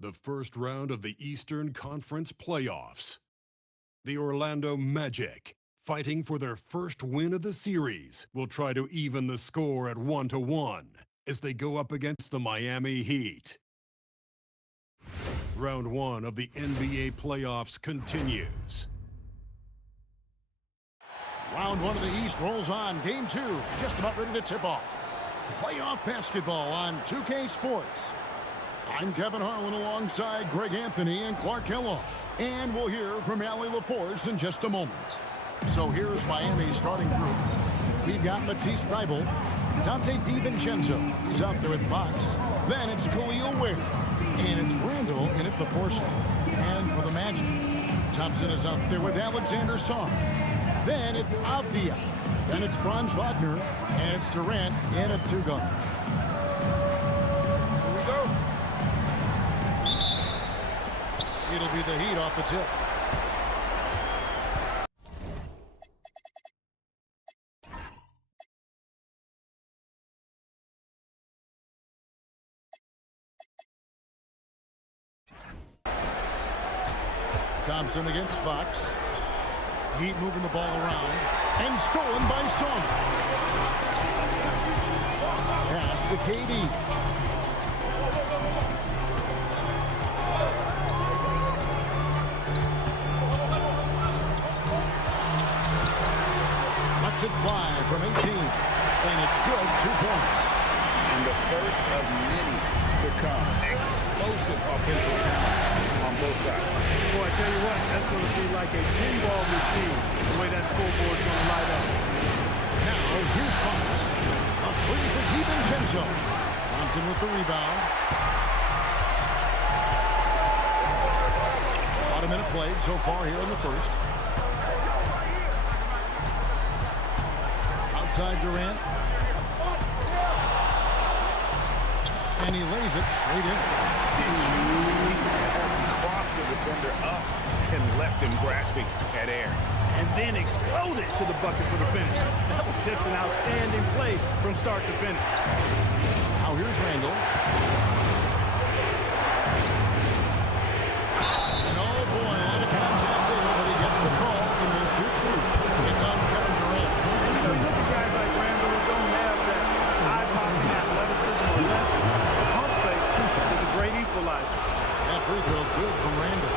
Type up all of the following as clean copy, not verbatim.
The first round of the Eastern Conference playoffs. The Orlando Magic, fighting for their first win of the series, will try to even the score at 1-1 as they go up against the Miami Heat. Round 1 of the NBA playoffs continues. Round 1 of the East rolls on. Game 2, just about ready to tip off. Playoff basketball on 2K Sports. I'm Kevin Harlan alongside Greg Anthony and Clark Kellogg. And we'll hear from Allie LaForce in just a moment. So here's Miami's starting group. We've got Matisse Thybulle, Dante DiVincenzo. He's out there with Fox. Then it's Khalil Ware. And it's Randall in at the 4 slot. And for the Magic, Thompson is out there with Alexander Song. Then it's Avdia. Then it's Franz Wagner. And it's Durant in at 2 guard. Here we go. It'll be the Heat off the tip. Thompson against Fox. Heat moving the ball around. And stolen by Song. Pass to KD. Lets it fly from 18. And it's good, 2 points. And the first of many to come. Explosive offensive talent on both sides. Boy, I tell you what, that's going to be like a pinball machine, the way that scoreboard is going to light up. Now, here's Fox. A free for DiVincenzo. Thompson with the rebound. About a minute played so far here in the first. Outside Durant. And he lays it straight in. Did you see that? Crossed the defender up and left him grasping at air. And then exploded to the bucket for the finish. That was just an outstanding play from start to finish. Now here's Randall. And oh boy, a lot of contact there, but he gets the call and will shoot 2. It's on Kevin Durant. You know, you look at guys like Randall who don't have that eye-popping athleticism or length. The pump fake is a great equalizer. That free throw good from Randall.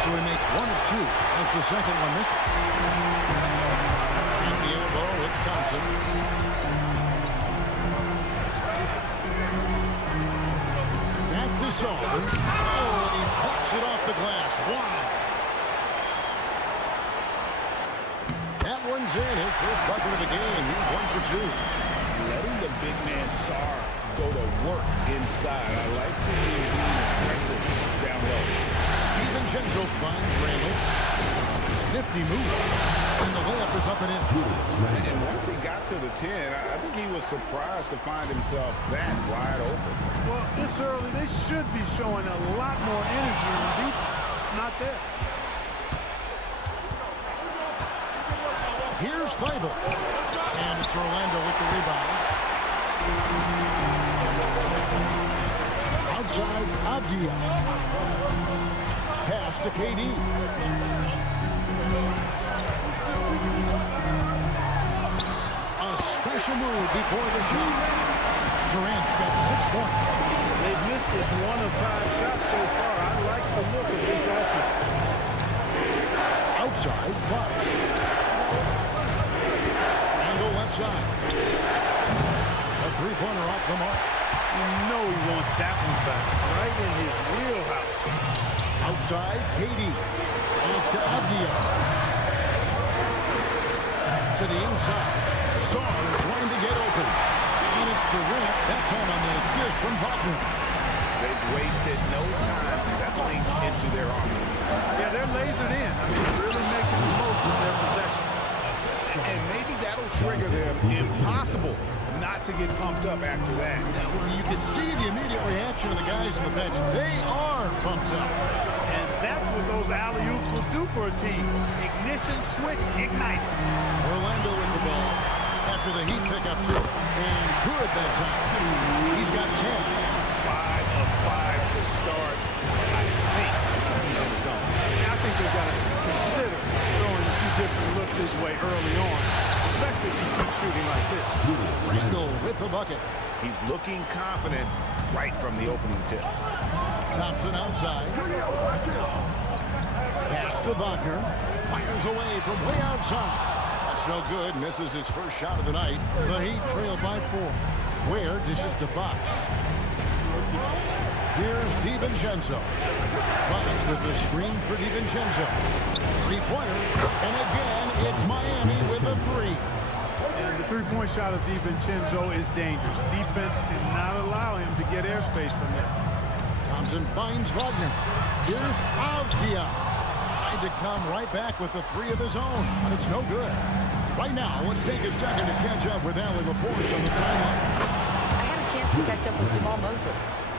So he makes 1 of 2. That's the second one missing. At the elbow, it's Thompson. Back to Song. Oh, and he pucks it off the glass. Wow. That one's in. His first bucket of the game. He's 1 for 2. Letting the big man Sarr go to work inside. I like seeing him being aggressive down low. DiVincenzo finds Randall. Nifty move. And the layup is up and in. And once he got to the 10, I think he was surprised to find himself that wide open. Well, this early, they should be showing a lot more energy in defense. It's not there. Here's Thybulle. And it's Orlando with the rebound. Outside, Avdia. Pass to KD. A special move before the shot. Durant's got 6 points. They've missed just 1 of 5 shots so far. I like the look of this offense. Outside, Fox. Randall left side. A 3-pointer off the mark. You know he wants that one back. Right in his wheelhouse. Outside, KD. Off to Avdia. To the inside. Song is trying to get open. And it's Durant. That time on the assist from Wagner. They've wasted no time settling into their offense. Yeah, they're lasered in. I mean, really making the most of their possession. And maybe that'll trigger them. Impossible not to get pumped up after that. Yeah, well, you can see the immediate reaction of the guys on the bench. They are pumped up. And that's what those alley-oops will do for a team. Ignition, switch, ignite. Orlando with the ball. After the Heat pick up 2. And good that time. He's got 10. 5 of 5 to start. I think he's in the zone. I think they've got to consider throwing a few different looks his way early on, especially if he keeps shooting like this. Randall with the bucket. He's looking confident right from the opening tip. Thompson outside. Pass to Wagner. Fires away from way outside. That's no good. Misses his first shot of the night. The Heat trail by 4. Ware dishes to Fox. Here's DiVincenzo. Fox with the screen for DiVincenzo. Three-pointer. And again, it's Miami with a 3. And the three-point shot of DiVincenzo is dangerous. Defense cannot allow him to get airspace from there. Thompson finds Wagner. Here's Avdia. Tried to come right back with the 3 of his own, but it's no good. Right now, let's take a second to catch up with Allie LaForce on the sideline. I had a chance to catch up with Jamal Mosley.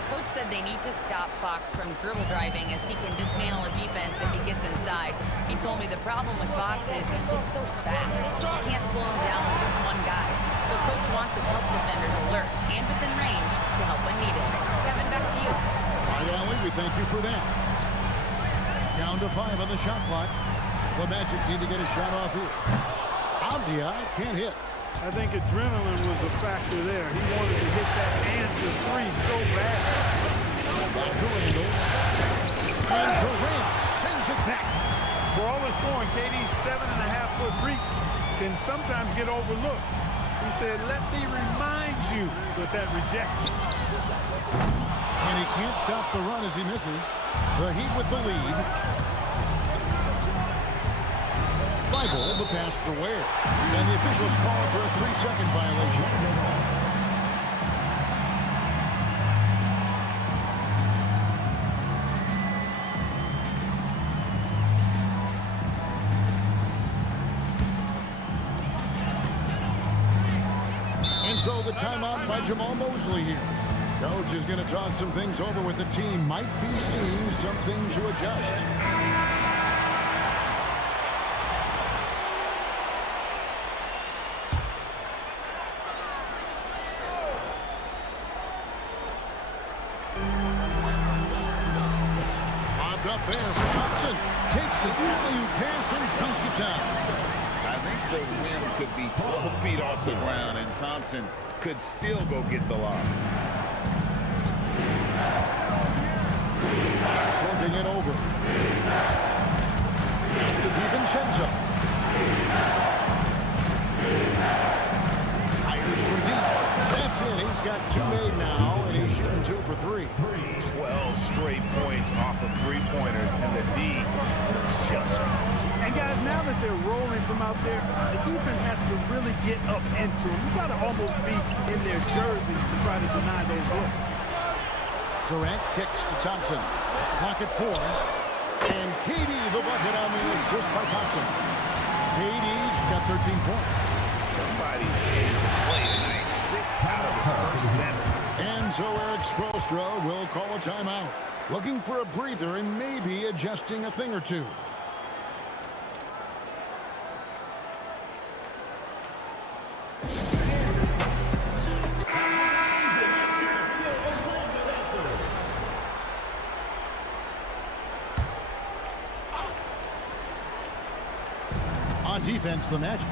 Coach said they need to stop Fox from dribble driving as he can dismantle a defense if he gets inside. He told me the problem with Fox is he's just so fast. You can't slow him down with just one guy. So Coach wants his help defenders alert and within range to help when needed. Kevin, back to you. All right, Allie, we thank you for that. Down to 5 on the shot clock. The Magic need to get a shot off here. Avdia can't hit. I think adrenaline was a factor there. He wanted to hit that answer 3 so bad. Back to Randall. And Durant sends it back. For all the scoring, KD's 7.5-foot reach can sometimes get overlooked. He said, let me remind you, with that rejection. And he can't stop the run as he misses. The Heat with the lead. Bible, the pass to Ware. And the officials call for a 3-second violation. And so the timeout by Jamal Mosley here. Coach is going to talk some things over with the team. Might be seeing something to adjust. Bobbed up there for Thompson. Takes the alley-oop pass and dunks it down. I think the rim could be 12 feet off the ground, and Thompson could still go get the lob. Flipping it over. To DiVincenzo. Fires from deep. That's it. He's got 2 made now, and he's shooting 2 for 3. 12 straight points off of 3-pointers, and the D just. And guys, now that they're rolling from out there, the defense has to really get up into them. You've got to almost be in their jerseys to try to deny those looks. Durant kicks to Thompson. Clock at 4. And KD the bucket on the assist by Thompson. KD's got 13 points. Somebody came to play tonight. 6 out of his first 7. And so Eric Spoelstra will call a timeout. Looking for a breather and maybe adjusting a thing or two. On defense, the Magic.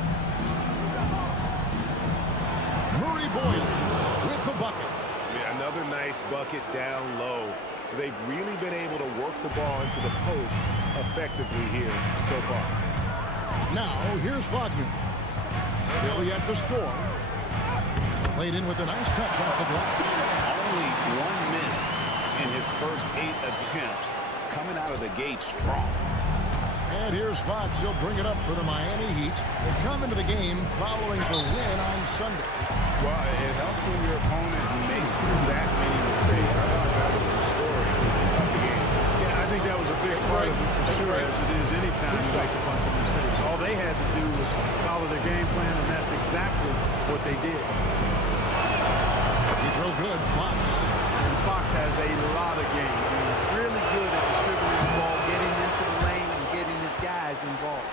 Murray Boyles with the bucket. Yeah, another nice bucket down low. They've really been able to work the ball into the post effectively here so far. Now, here's Wagner. Still yet to score. Played in with a nice touch off the glass. Only 1 miss in his first 8 attempts. Coming out of the gate strong. And here's Fox. He'll bring it up for the Miami Heat. They come into the game following the win on Sunday. Well, it helps when your opponent makes that many mistakes. I thought that was the story of the game. Yeah, I think that was a big part of it for sure, as it is anytime you make a bunch of mistakes. All they had to do was follow their game plan, and that's exactly what they did. He threw good, Fox. And Fox has a lot of game. I mean, really good at distributing the ball, getting into the lane, and getting his guys involved.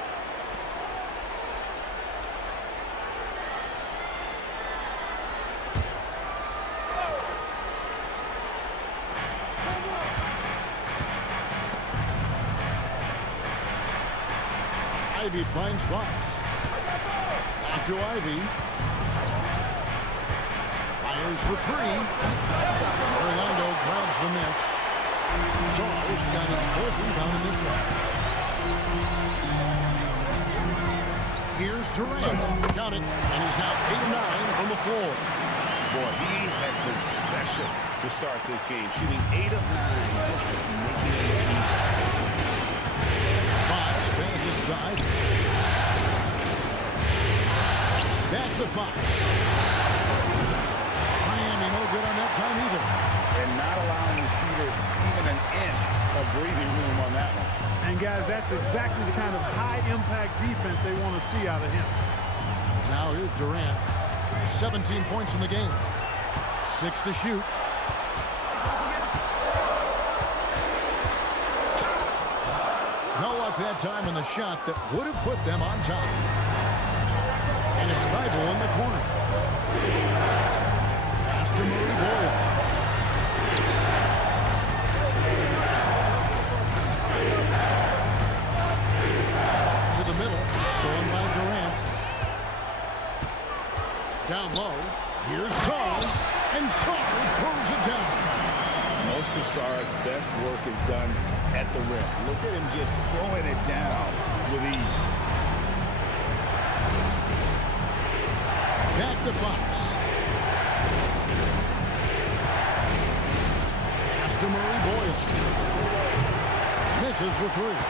Ivy finds Fox. Back to Ivy. Fires for three. Orlando grabs the miss. Shaw's got his fourth rebound in this one. Here's Durant. Count it. And he's now 8 of 9 from the floor. Boy, he has been special to start this game, shooting 8 of 9, just making it look easy. Fox passes drive. Back to Fox. Miami no good on that time either. And not allowing the shooter even an inch of breathing room on that one. And guys, that's exactly the kind of high-impact defense they want to see out of him. Now here's Durant. 17 points in the game. 6 to shoot. No luck that time on the shot that would have put them on top. And it's Thibault in the corner. Pass to Murray Boyle. To the middle. Stolen by Durant. Down low. Here's Saul. And Saul throws it down. Most of Sarr's best work is done at the rim. Look at him just throwing it down with ease. Back to Fox. Pass to Murray Boyle. Misses for three.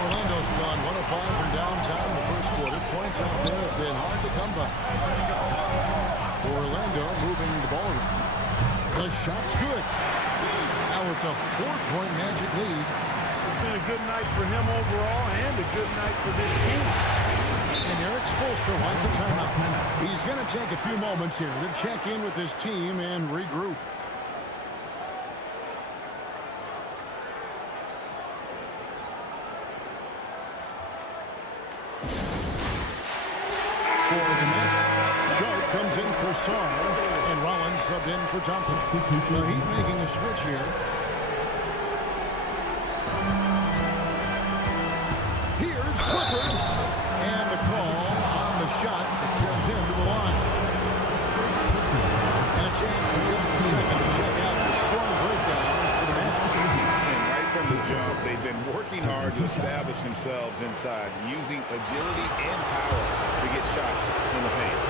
Orlando's gone 1 of 5 from downtown in the first quarter. Points out there have been hard to come by. Orlando moving the ball around. The shot's good. Now it's a 4-point Magic lead. It's been a good night for him overall and a good night for this team. And Eric Spoelstra wants a timeout. He's going to take a few moments here to check in with his team and regroup. For the Magic, Sharp comes in for Sarr, and Rollins subbed in for Thompson. The Heat making a switch here. Here's Clifford, and the call on the shot that sends him to the line. And a chance for just a second to check out the strong breakdown for the Magic. And right from the jump, they've been working hard to establish themselves inside, using agility and power to get shots in the paint.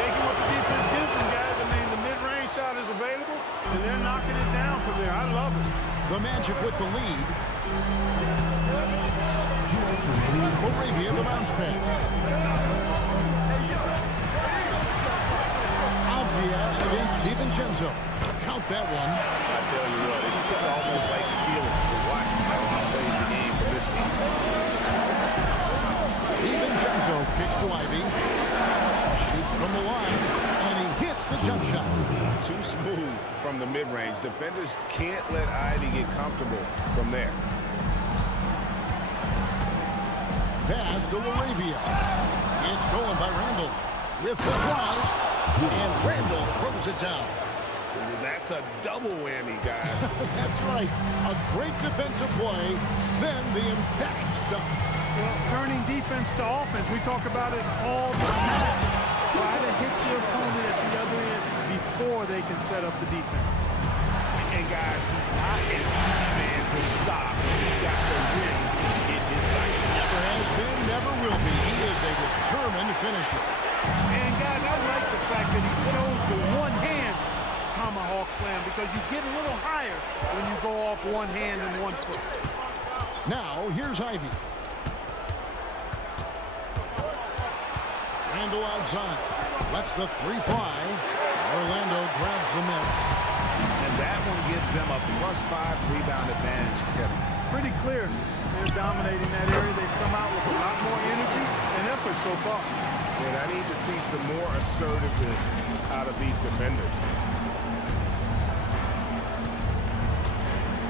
Taking what the defense gives them, guys. I mean, the mid-range shot is available, and they're knocking it down from there. I love it. The Magic with the lead. Moravia the bounce pass. Avdia against DiVincenzo. Count that one. I tell you what, it's almost like stealing to watch how he plays the game for this team. DiVincenzo kicks to Ivy. Shoots from the line, and he hits the jump shot. Too smooth from the mid-range. Defenders can't let Ivy get comfortable from there. Pass to Moravia. It's stolen by Randall. With the drive, and Randall throws it down. That's a double whammy, guys. That's right. A great defensive play, then the emphatic stuff. Well, turning defense to offense, we talk about it all the time. Try to hit your opponent at the other end before they can set up the defense. And guys, he's not an easy man to stop. He's got the rim in his sight. Never has been, never will be. He is a determined finisher. And guys, I like the fact that he chose the one-hand tomahawk slam because you get a little higher when you go off one hand and 1 foot. Now, here's Ivy. Randall outside. Lets the three fly. Orlando grabs the miss. And that one gives them a +5 rebound advantage, Kevin. Pretty clear. They're dominating that area. They've come out with a lot more energy and effort so far. And I need to see some more assertiveness out of these defenders.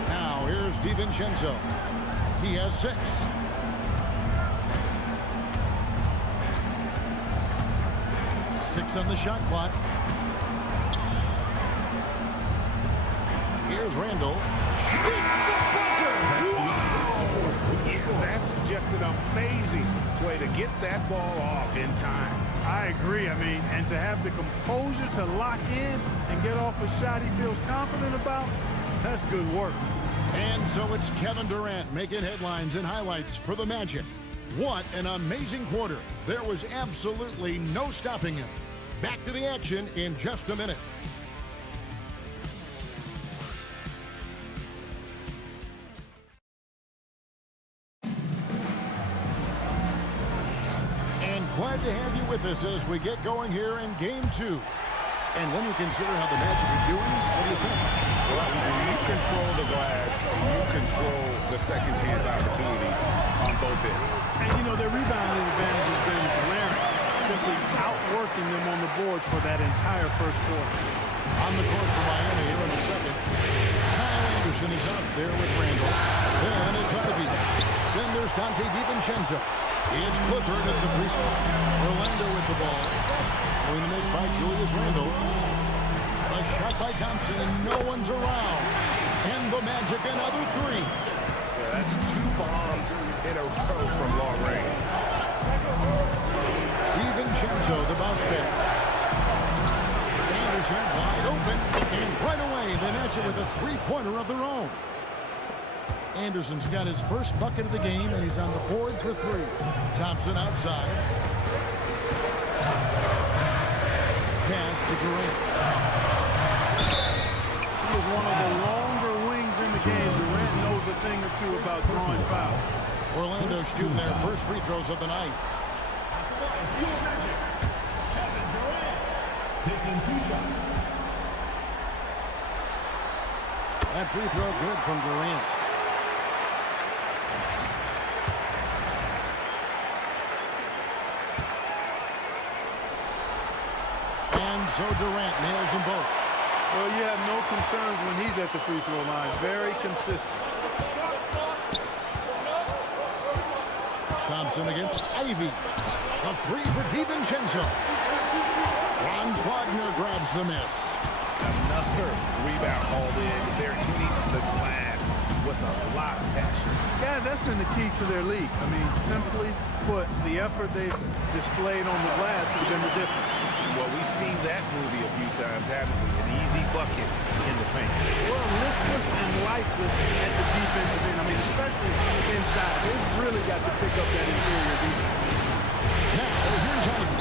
Now, here's DiVincenzo. He has 6. On the shot clock. Here's Randall. Yeah, that's just an amazing way to get that ball off in time. I agree. I mean, and to have the composure to lock in and get off a shot he feels confident about, that's good work. And so it's Kevin Durant making headlines and highlights for the Magic. What an amazing quarter. There was absolutely no stopping him. Back to the action in just a minute. And glad to have you with us as we get going here in Game 2. And when you consider how the Magic are doing, what do you think? Well, when you control the glass, you control the second chance opportunities on both ends. And, you know, their rebounding advantage has been glaring, simply outworking them on the boards for that entire first quarter. On the court for Miami here in the second. Kyle Anderson is up there with Randall. Then it's Ivy. Then there's Dante DiVincenzo. It's Clifford at the free spot. Orlando with the ball. Following the miss by Julius Randle. A shot by Thompson, and no one's around. And the Magic another three. Yeah, that's 2 bombs in a row from long range. DiVincenzo, the bounce back. Anderson wide open, and right away the Magic with a three-pointer of their own. Anderson's got his first bucket of the game, and he's on the board for 3. Thompson outside. Pass to Durant. He is one of the longer wings in the game. Durant knows a thing or two about drawing fouls. Orlando shooting their first free throws of the night. Kevin Durant taking 2 shots. That free throw good from Durant. And so Durant nails them both. Well, you have no concerns when he's at the free throw line. Very consistent. Thompson against Ivy. A 3 for DiVincenzo. Franz Wagner grabs the miss. Another rebound hauled in. They're hitting the glass with a lot of passion. Guys, that's been the key to their league. I mean, simply put, the effort they've displayed on the glass has been the difference. Well, we've seen that movie a few times, haven't we? An easy bucket in the paint. Well, listless and lifeless at the defensive end. I mean, especially inside. They've really got to pick up that interior defense. Now, here's Ivy.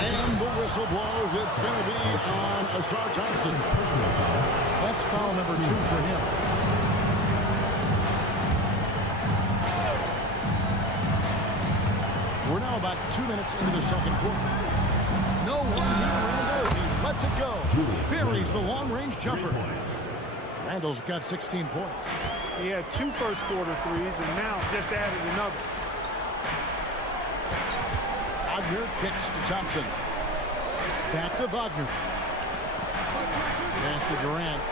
And the whistle blows. It's going to be on Ashar Thompson. That's foul number 2 for him. We're now about 2 minutes into the second quarter. No one here, Randall, as he lets it go. Buries the long-range jumper. Randall's got 16 points. He had 2 first-quarter threes and now just added another. Wagner kicks to Thompson. Back to Wagner. Pass to Durant.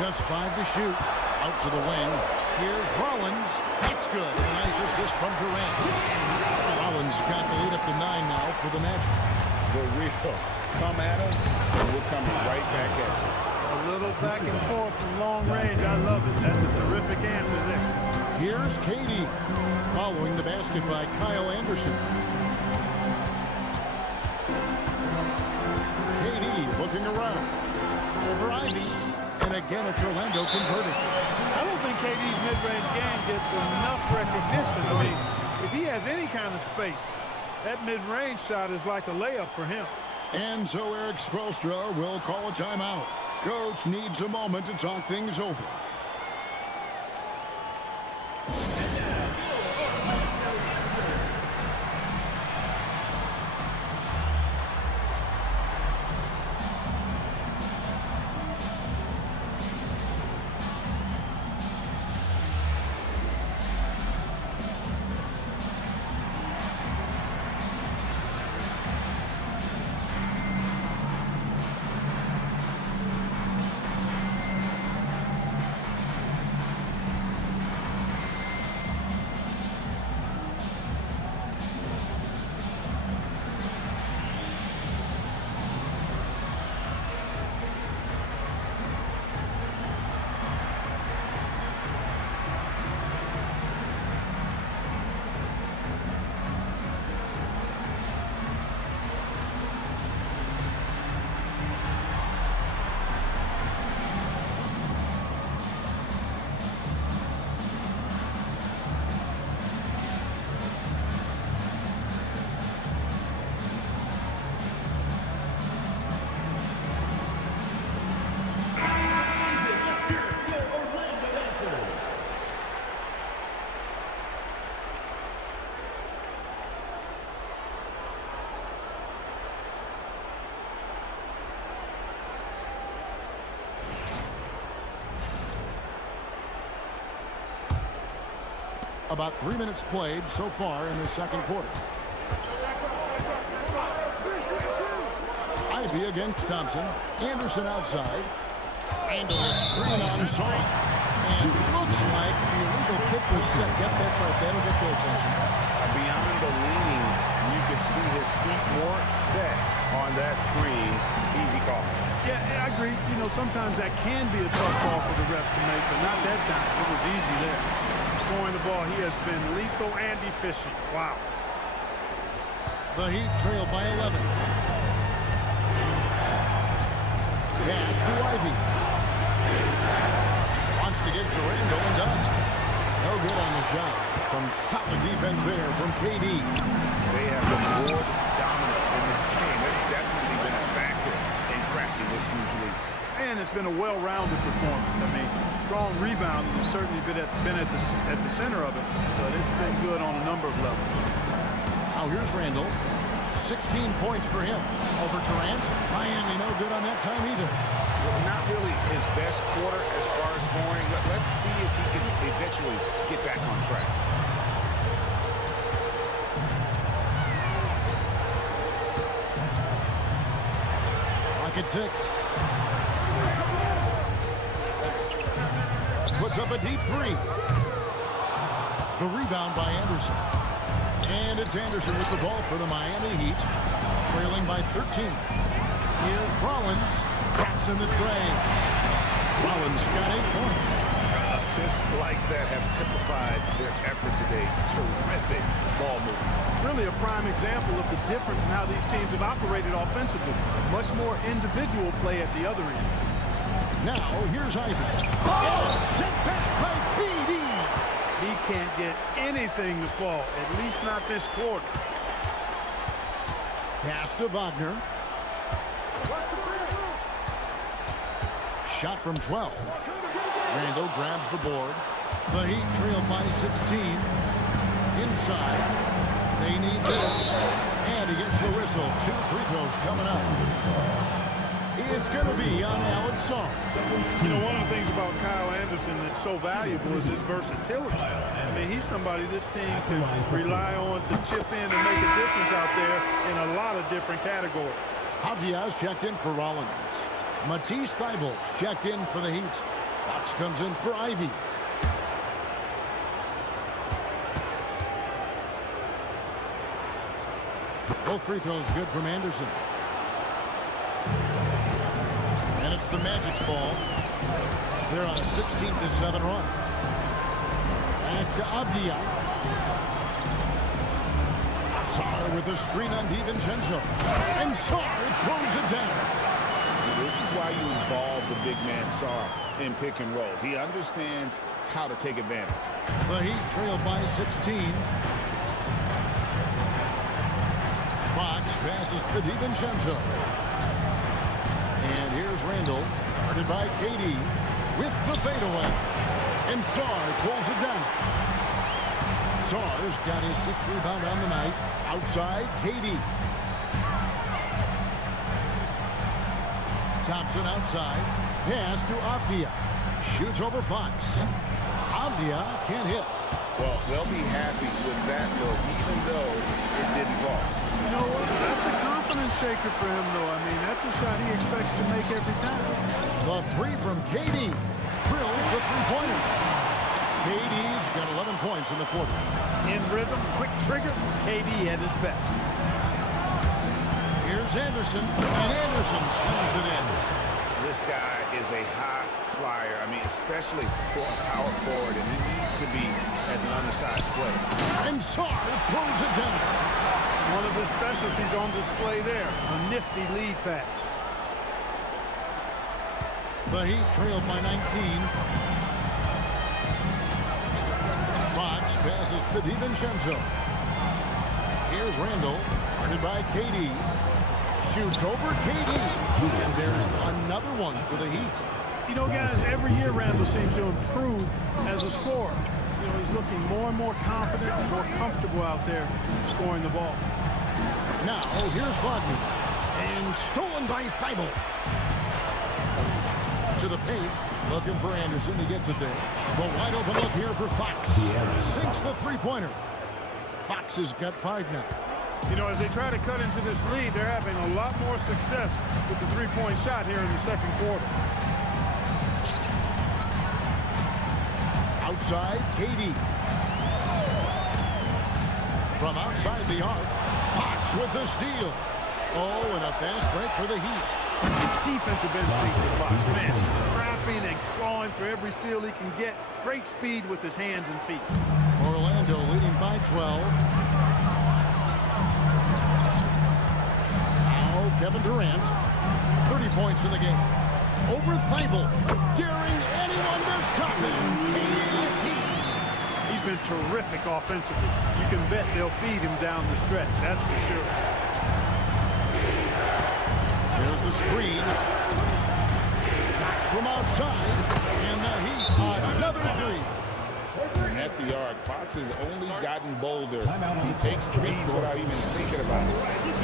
Just 5 to shoot. Out to the wing. Here's Rollins. That's good. A nice assist from Durant. Rollins got the lead up to 9 now for the Magic. The real come at us, and we're coming right back at you. A little back and forth from long range. I love it. That's a terrific answer there. Here's Katie. Following the basket by Kyle Anderson. Katie looking around. Over Ivy. And again, it's Orlando converting. I don't think KD's mid-range game gets enough recognition. I mean, if he has any kind of space, that mid-range shot is like a layup for him. And so Eric Spoelstra will call a timeout. Coach needs a moment to talk things over. About 3 minutes played so far in the second quarter. Ivy against Thompson. Anderson outside. Into the screen on Saw. And looks like the illegal kick was set. Yep, that's right. That'll get their attention. Beyond the leaning, you could see his feet more set on that screen. Easy call. Yeah, I agree. You know, sometimes that can be a tough call for the ref to make, but not that time. It was easy there. Scoring the ball, he has been lethal and efficient. Wow. The Heat trail by 11. Pass to Ivy. Wants to get to Randall and does. No good on the shot. Some solid defense there from KD. They have been more dominant in this game. That's definitely been a factor in crafting this huge lead. And it's been a well-rounded performance. I mean, strong rebound has certainly been at the center of it, but it's been good on a number of levels. Now here's Randall. 16 points for him. Over Durant. Miami no good on that time either. Not really his best quarter as far as scoring. Let's see if he can eventually get back on track. Lock at 6. Puts up a deep 3. The rebound by Anderson. And it's Anderson with the ball for the Miami Heat. Trailing by 13. Here's Rollins. Traps in the tray. Rollins got 8 points. Assists like that have typified their effort today. Terrific ball movement. Really a prime example of the difference in how these teams have operated offensively. Much more individual play at the other end. Now, here's Ivy. Oh! Sent back by KD. He can't get anything to fall, at least not this quarter. Pass to Wagner. Shot from 12. Randall grabs the board. The Heat trail by 16. Inside. They need this. And he gets the whistle. 2 free throws coming up. It's going to be on Alex Saw. You know, one of the things about Kyle Anderson that's so valuable is his versatility. I mean, he's somebody this team can rely on to chip in and make a difference out there in a lot of different categories. Diaz checked in for Rollins. Matisse Thybulle checked in for the Heat. Fox comes in for Ivy. Both free throws good from Anderson. And it's the Magic's ball. They're on a 16-7 run. Back to Avdia. Sarr with a screen on DiVincenzo. And Sarr throws it down. This is why you involve the big man Sarr in pick and rolls. He understands how to take advantage. The Heat trail by 16. Fox passes to DiVincenzo. And here's Randall, guarded by KD, with the fadeaway. And Sarr pulls it down. Sarr's got his 6th rebound on the night. Outside, KD. Thompson outside. Pass to Avdia. Shoots over Fox. Avdia can't hit. Well, they'll be happy with that look, even though it didn't fall. You know what? That's a confidence shaker for him, though. I mean, that's a shot he expects to make every time. The 3 from KD. Drills the three-pointer. KD's got 11 points in the quarter. In rhythm, quick trigger, KD at his best. Here's Anderson, and Anderson slams it in. This guy is a high flyer. I mean, especially for a power forward, and he needs to be as an undersized player. And Sarr throws it down. One of his specialties on display there, a nifty lead pass. The Heat trailed by 19. Fox passes to DiVincenzo. Here's Randall, guarded by KD. Shoots over KD. And there's another one for the Heat. You know, guys, every year Randall seems to improve as a scorer. You know, he's looking more and more confident and more comfortable out there scoring the ball. Now, here's Wagner. And stolen by Thybulle. To the paint. Looking for Anderson. He gets it there. The wide open look here for Fox. Sinks the three-pointer. Fox has got 5 now. You know, as they try to cut into this lead, they're having a lot more success with the three-point shot here in the second quarter. Outside, KD. From outside the arc, Fox with the steal. Oh, and a fast break for the Heat. Defensive instincts of Fox. Man, scrapping and clawing for every steal he can get. Great speed with his hands and feet. Orlando leading by 12. Now Kevin Durant. 30 points in the game. Over Thibault. Daring anyone to stop him. He's been terrific offensively. You can bet they'll feed him down the stretch. That's for sure. Here's the screen. From outside. And the Heat. Another three. And at the arc, Fox has only gotten bolder. He takes threes without even thinking about it.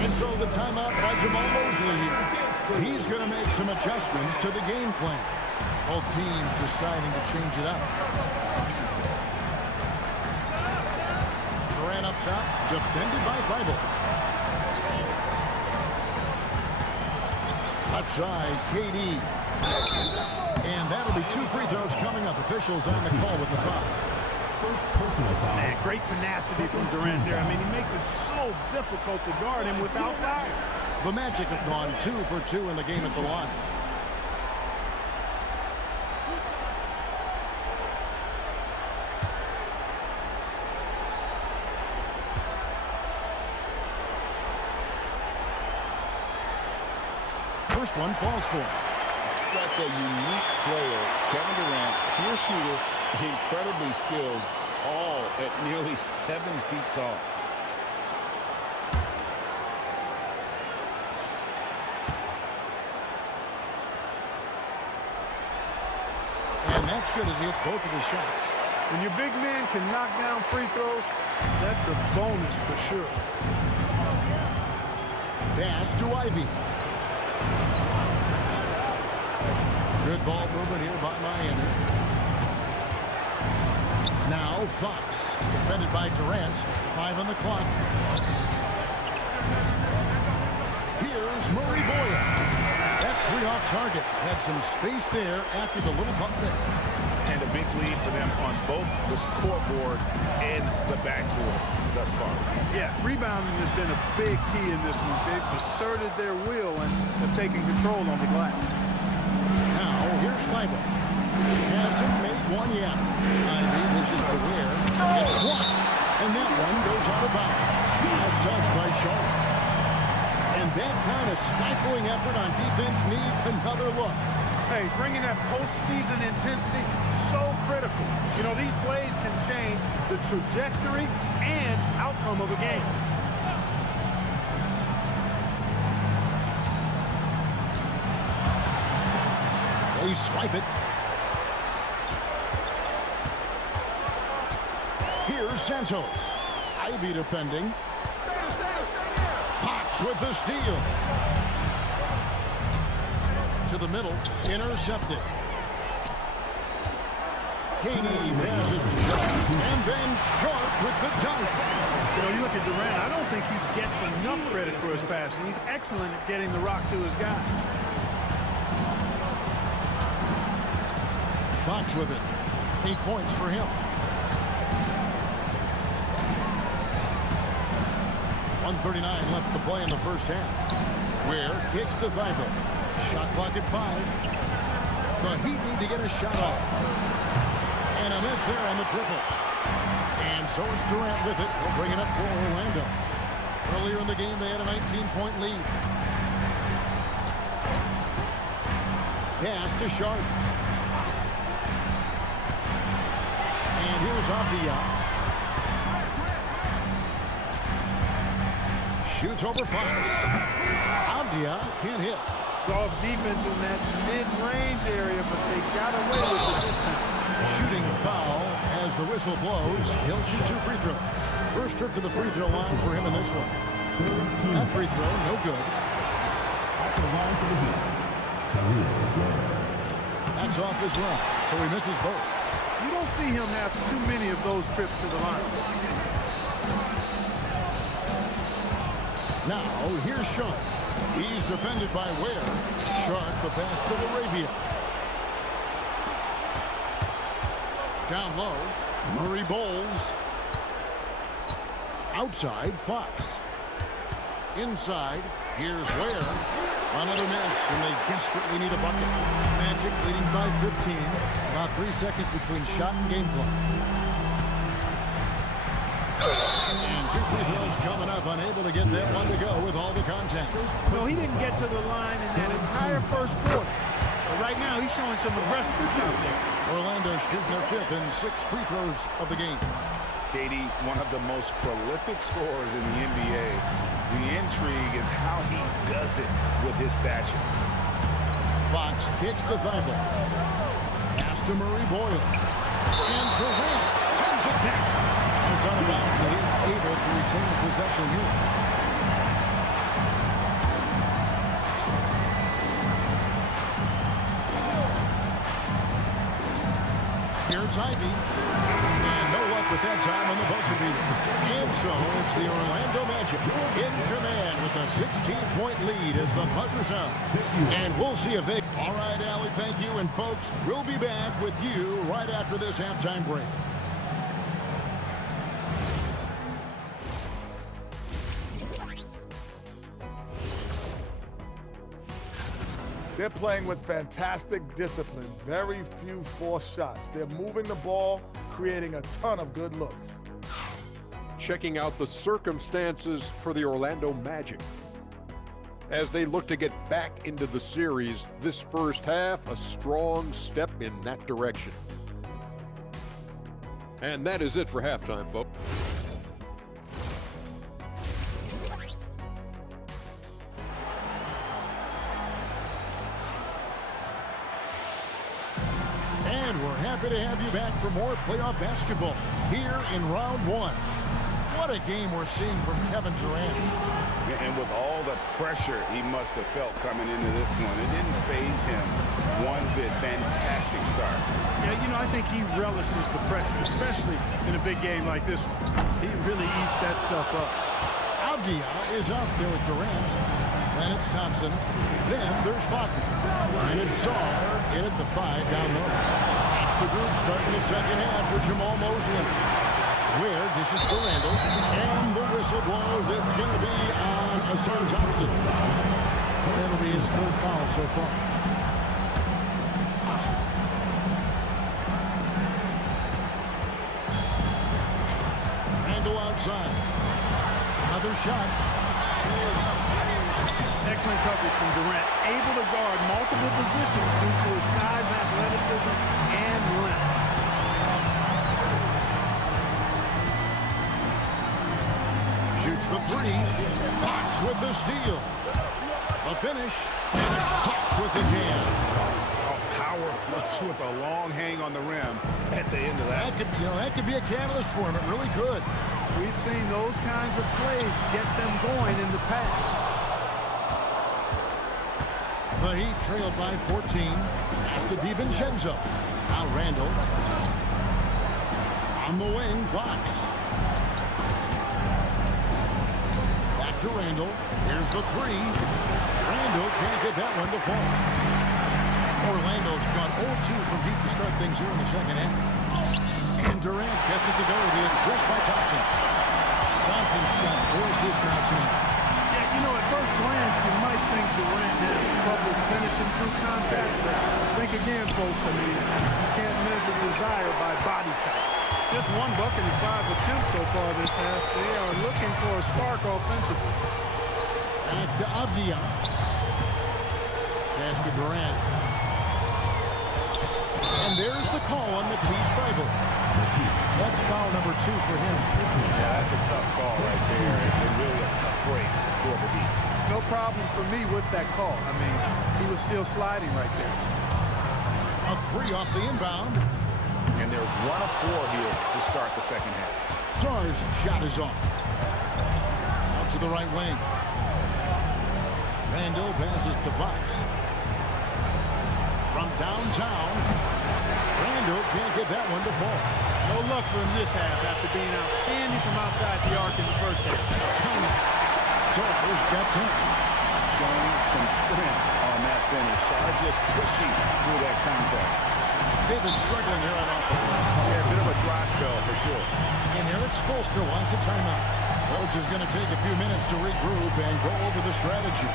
And so the timeout by Jamal Mosley here. He's going to make some adjustments to the game plan. Both teams deciding to change it up. Durant up top, defended by Thibault. Left side, KD. And that'll be 2 free throws coming up. Officials on the call with the foul. Man, great tenacity from Durant there. I mean, he makes it so difficult to guard him without foul. The Magic have gone 2 for 2 in the game at the line. First one falls for him. Such a unique player. Kevin Durant, pure shooter, incredibly skilled, all at nearly 7 feet tall. And that's good as he hits both of his shots. When your big man can knock down free throws, that's a bonus for sure. Pass to Ivy. Good ball movement here by Miami. Now Fox, defended by Durant. 5 on the clock. Here's Murray Boyle. That 3 off target. Had some space there after the little pump fake. And a big lead for them on both the scoreboard and the backboard thus far. Yeah, rebounding has been a big key in this one. They've asserted their will and have taken control on the glass. Now, here's Thibault. Hasn't made one yet. Ivy, this is beware. It's blocked. And that one goes out of bounds. Last touch by Charlotte. And that kind of stifling effort on defense needs another look. Hey, bringing that postseason intensity, so critical. You know, these plays can change the trajectory and outcome of a game. They swipe it. Here's Santos. Ivy defending. Fox with the steal. To the middle. Intercepted. KD passes. And then Sharp with the dunk. You know, you look at Durant, I don't think he gets enough credit for his passing. He's excellent at getting the rock to his guys. Fox with it. 8 points for him. 1:39 left to play in the first half. Ware kicks to Thibault. Shot clock at 5. The Heat need to get a shot off. And a miss there on the triple. And so it's Durant with it. He'll bring it up for Orlando. Earlier in the game, they had a 19-point lead. Pass to Sharp. And here's Avdia. Shoots over Fox. Avdia can't hit. Soft defense in that mid-range area, but they got away with it this time. Shooting foul as the whistle blows. He'll shoot 2 free throws. First trip to the free throw line for him in this one. That free throw, no good. gets off his line, so he misses both. You don't see him have too many of those trips to the line. Now, here's Sharp. He's defended by Ware. Sharp, the pass to Arabia. Down low, Murray Bowles. Outside, Fox. Inside, here's Ware. Another miss, and they desperately need a bucket. Magic leading by 15. About 3 seconds between shot and game clock. And 2 free throws coming up, unable to get that one to go with all the contact. Well, he didn't get to the line in that entire first quarter. But right now, he's showing some aggressiveness out there. Orlando shooting their 5th and 6th free throws of the game. Katie, one of the most prolific scorers in the NBA. The intrigue is how he does it with his stature. Fox kicks to Thibault. Pass to Murray Boyle. And Durant sends it back. He's out of bounds, and he's able to retain possession here. Here's Ivy. And no luck with that time on the buzzer beater. And so it's the Orlando Magic in command with a 16-point lead as the buzzer sounds. And we'll see if they... All right, Allie, thank you. And folks, we'll be back with you right after this halftime break. They're playing with fantastic discipline. Very few forced shots. They're moving the ball, creating a ton of good looks. Checking out the circumstances for the Orlando Magic. As they look to get back into the series, this first half, a strong step in that direction. And that is it for halftime, folks. And we're happy to have you back for more playoff basketball here in round 1. What a game we're seeing from Kevin Durant. And with all the pressure he must have felt coming into this one, it didn't faze him one bit. Fantastic start. Yeah, you know, I think he relishes the pressure, especially in a big game like this one. He really eats that stuff up. Avdia is out there with Durant. Then it's Thompson. Then there's Faulkner. And it's Saar in at the 5 down low. That's the group starting the second half for Jamal Mosley. Where dishes to Randall. And the whistle blows. It's going to be on Asar Thompson. That'll be his 3rd foul so far. Randall outside. Another shot. Excellent coverage from Durant. Able to guard multiple positions due to his size, athleticism, and length. Shoots the 3. Fox with the steal. A finish. And it's Fox with the jam. A power flush with a long hang on the rim at the end of that. That could be a catalyst for him. It really could. We've seen those kinds of plays get them going in the past. The Heat trailed by 14. Pass to DiVincenzo. Now Randall. On the wing, Fox. Back to Randall. Here's the 3. Randall can't get that one to fall. Orlando's gone 0-2 from deep to start things here in the second half. And Durant gets it to go. The assist by Thompson. Thompson's got 4 assists now tonight. Yeah, you know, at first glance, you might think Durant has trouble finishing through contact, but think again, folks. I mean, you can't measure desire by body type. Just 1 bucket and 5 attempts so far this half. They are looking for a spark offensively. Back to Avdia. Pass to Durant. And there's the call on Matisse Thybulle. That's foul number 2 for him. Yeah, that's a tough call right there. And really a tough break for the Heat. No problem for me with that call. I mean, he was still sliding right there. A 3 off the inbound. And they're 1 of 4 here to start the second half. Sarr's shot is off. Out to the right wing. Randall passes to Fox. From downtown. Randall can't get that one to fall. No luck for him this half after being outstanding from outside the arc in the first half. Turner. Saunders got 10. Showing some strength on that finish. Saar just pushing through that contact. They've been struggling here on offense. Yeah, a bit of a dry spell for sure. And Eric Spoelstra wants a timeout. Coach is going to take a few minutes to regroup and go over the strategy.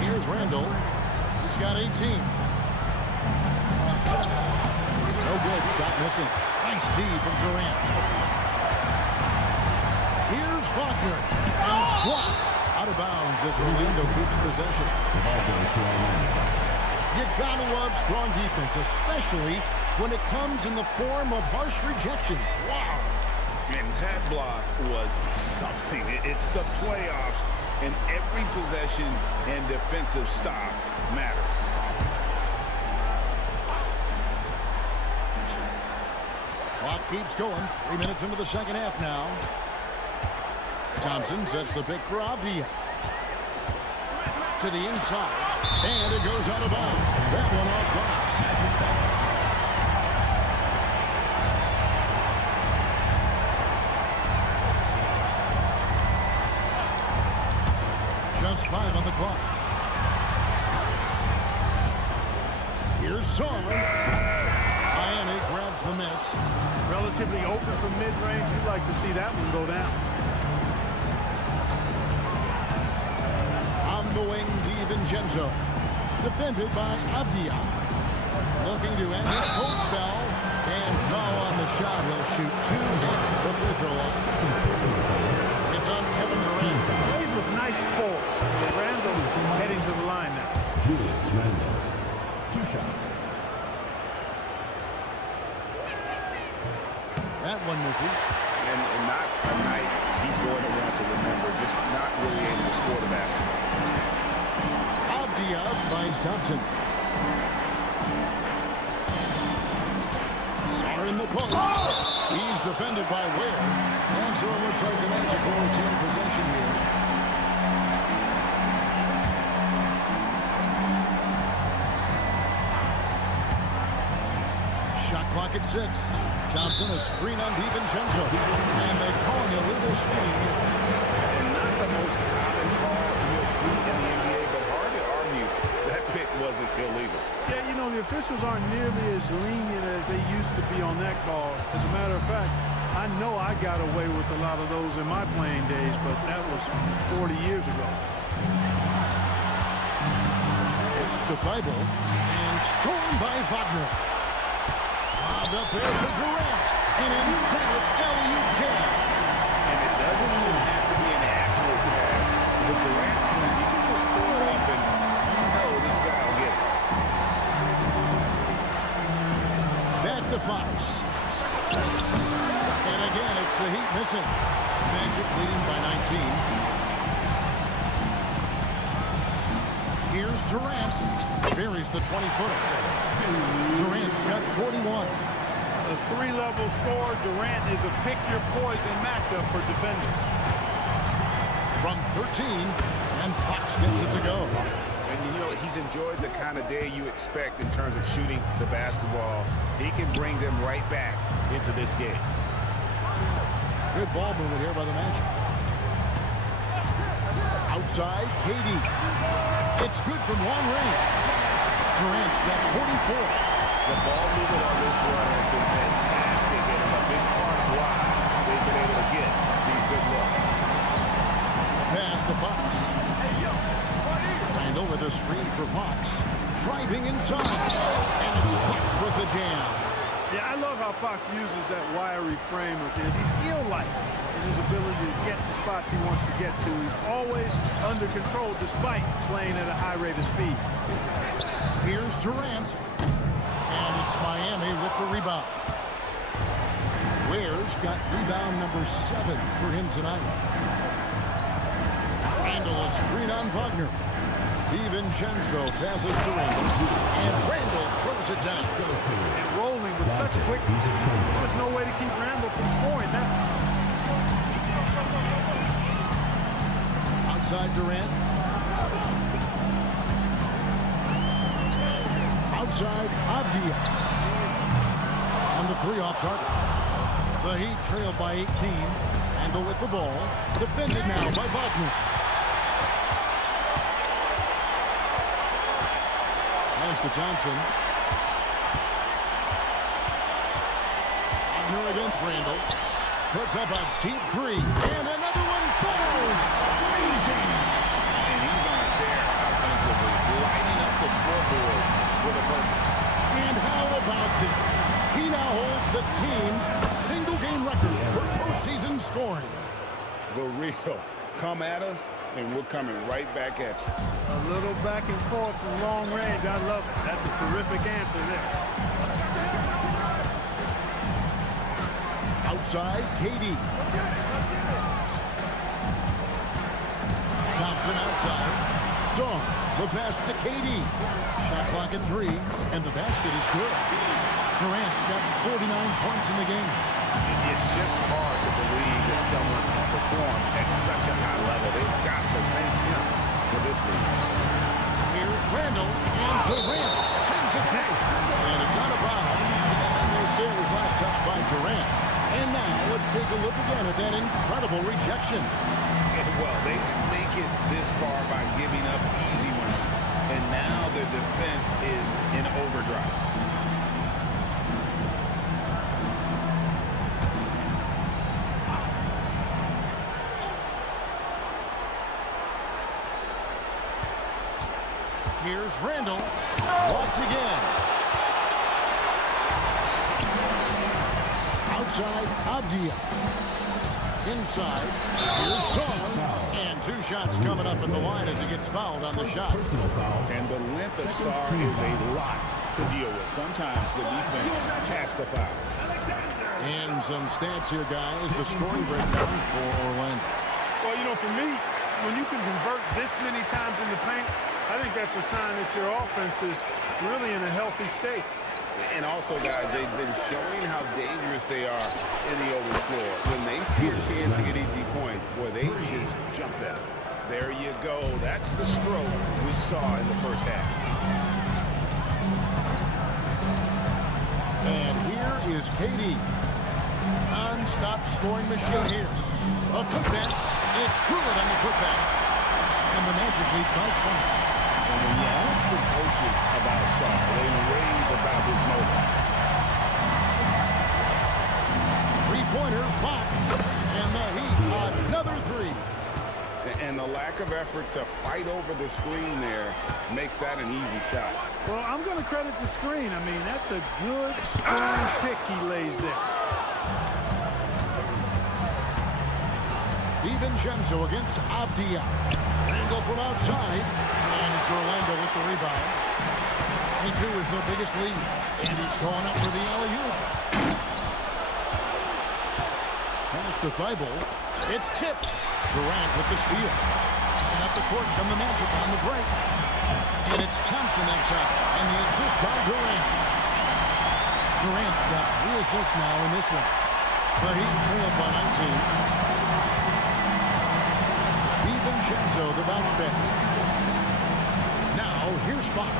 Here's Randall. He's got 18. No good. Shot missing. Nice D from Durant. Here's Wagner. And it's blocked. Out of bounds as Orlando keeps possession. You gotta love strong defense, especially when it comes in the form of harsh rejections. Wow. And that block was something. It's the playoffs, and every possession and defensive stop matters. Clock keeps going. 3 minutes into the second half now. Thompson sets the pick for Avdia. To the inside. And it goes out of bounds. That one off Fox. Just 5 on the clock. Here's Saunders. Miami grabs the miss. Relatively open from mid-range. You'd like to see that one go down. On the wing, DiVincenzo. Defended by Avdia. Looking to end his cold spell. And foul on the shot. He'll shoot 2 hits the free throw line. It's on Kevin Durant. Plays with nice force. Randall heading to the line now. Julius Randle. 2 shots. That one misses. And not a night he's going to want to remember, just not really able to score the basketball. Avdia finds Thompson. Saar in the post. He's defended by Ware. And so it looks like the Magic will retain possession here. Shot clock at 6. Thompson a screen on DiVincenzo. And they're calling a illegal screen here. And not the most common call you'll see in the NBA, but hard to argue that pick wasn't illegal. Yeah, you know, the officials aren't nearly as lenient as they used to be on that call. As a matter of fact, I know I got away with a lot of those in my playing days, but that was 40 years ago. It's to Feibel. And stolen by Wagner. Bobbed up there for Durant. An emphatic alley-oop jam. And it doesn't even have to be an accurate pass. With Durant's move, you can just throw it up and you know this guy will get it. Back to Fox. And again, it's the Heat missing. Magic leading by 19. Here's Durant. Buries the 20-footer. Durant's got 41. A 3-level score. Durant is a pick-your-poison matchup for defenders. From 13, and Fox gets it to go. And you know, he's enjoyed the kind of day you expect in terms of shooting the basketball. He can bring them right back into this game. Good ball movement here by the Magic. Outside, KD. It's good from long range. Durant's got 44. The ball movement on this run has been fantastic, and it's a big part of why they've been able to get these good looks. Pass to Fox. Randall with a screen for Fox. Driving inside. And it's Fox with the jam. Yeah, I love how Fox uses that wiry frame of his. He's eel-like in his ability to get to spots he wants to get to. He's always under control despite playing at a high rate of speed. Here's Durant. And it's Miami with the rebound. Ware's got rebound number 7 for him tonight. Randall a screen on Wagner. DiVincenzo passes to Randall. And quick. There's just no way to keep Randall from scoring now. Outside Durant. Outside Avdia. On the three off target. The Heat trailed by 18. Randall with the ball. Defended now by Wagner. Pass to Johnson. Wagner against Randall. Puts up a deep three. And another one falls. Amazing. And he's on a tear offensively, lighting up the scoreboard with a purpose. And how about this? He now holds the team's single-game record for postseason scoring. The real. Come at us, and we're coming right back at you. A little back and forth from long range. I love it. That's a terrific answer there. Outside, KD. Thompson outside. Song, the pass to KD. Shot clock at 3, and the basket is good. Durant's got 49 points in the game. It's just hard to believe that someone can perform at such a high level. They've got to thank him for this lead. Here's Randall, and Durant sends it back. And it's out of bounds. And we'll say it was last touched by Durant. And now let's take a look again at that incredible rejection. Well, they didn't make it this far by giving up easy ones. And now their defense is in overdrive. Here's Randall. Blocked again. Outside, Avdia. Inside, here's Song. And 2 shots coming up at the line as he gets fouled on the shot. And the length of Sar is a lot to deal with. Sometimes the defense has to foul. And some stats here, guys. The scoring breakdown for Orlando. Well, you know, for me, when you can convert this many times in the paint, I think that's a sign that your offense is really in a healthy state. And also, guys, they've been showing how dangerous they are in the open floor. When they see a chance to get easy points, boy, they just jump at it. There you go. That's the stroke we saw in the first half. And here is KD. Non-stop scoring machine here. A putback. It's good on the putback. And the Magic lead by 20. And when you ask the coaches about Sar, they rave about his motor. Three-pointer, Fox. And the Heat, another 3. And the lack of effort to fight over the screen there makes that an easy shot. Well, I'm going to credit the screen. I mean, that's a good, strong pick he lays there. DiVincenzo against Avdia. Randall from outside. And it's Orlando with the rebound. 22 is their biggest lead. And he's going up for the alley-oop. Pass to Thibault. It's tipped. Durant with the steal. And up the court come the Magic on the break. And it's Thompson that time. And the assist by Durant. Durant's got 3 assists now in this one. The Heat trailed by 19. DiVincenzo, the bounce back. Now, here's Fox.